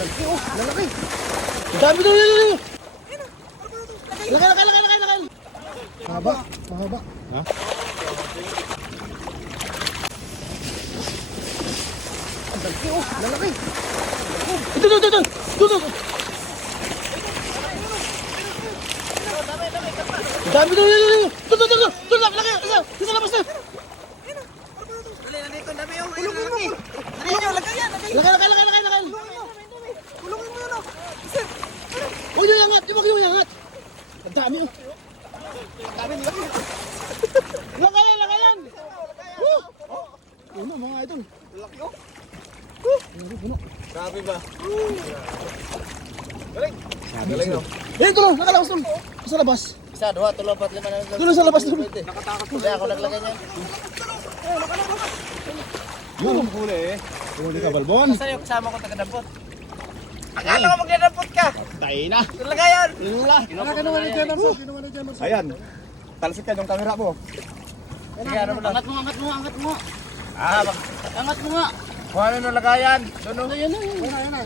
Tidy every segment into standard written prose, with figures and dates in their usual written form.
Laki oh, lalaki. Dami daw yun. Laki. Mahaba. Ha? Laki oh, lalaki. Ito. Dami daw yun. Ito, laki. Isa labas na. Dali, nandito, dami yung lalaki. Dali nyo, lagay yan. Laki. Kulungin mo yun, oh. Huwag yung angat. Ang dami oh. Laki yan. Ano mga idol. Laki, oh. Puno. Grabe ba? Galing, oh. Ito lang, nakalakas doon. Sa labas. Isa, dua, tulo, pat, lima, Doon sa labas doon. Nakatakot ko. Kaya ako naglagay niyan. Yung huli eh. Huli ka, Balbon. Saan yung kasama ko taga-dampot? Akala ko magdadampot ka. Tayo na. Lagayan. Ayan. Talsik ka yung camera mo. Angat mo. Angat mo nga. Kung ano nung lagayan. Doon. Ayan na.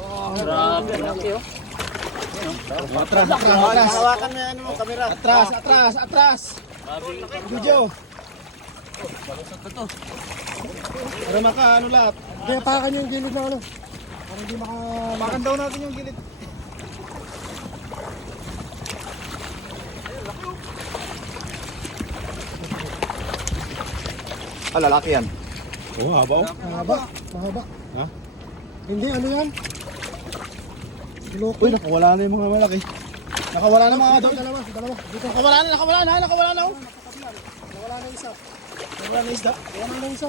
Oh, grabe. Laki, oh. Atras. Hawakan mo yung ano mo, kamera. Atras. Video. Para maka ano lahat. Kaya pakan yung gilid na ano. Para hindi Pakan daw natin yung gilid. Lalaki yan. Oo, haba oh. Mahaba. Ha? Hindi, ano yan? Loko. Uy, nakawala na yung mga malaki. Nakawala na mga idol. Dalawa. Dito. Nakawala na oh. Nawala na isa. Nakawala na isda. Nawala na isa.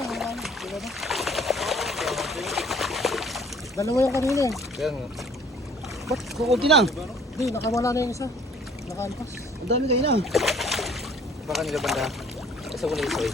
Dalawa yung kanina eh. Yan. Ba't kukunti na? Hindi, nakawala na yung isa. Nakalpas. Ang dami kayo na. Baka nila banda. Isa ko na isa, eh.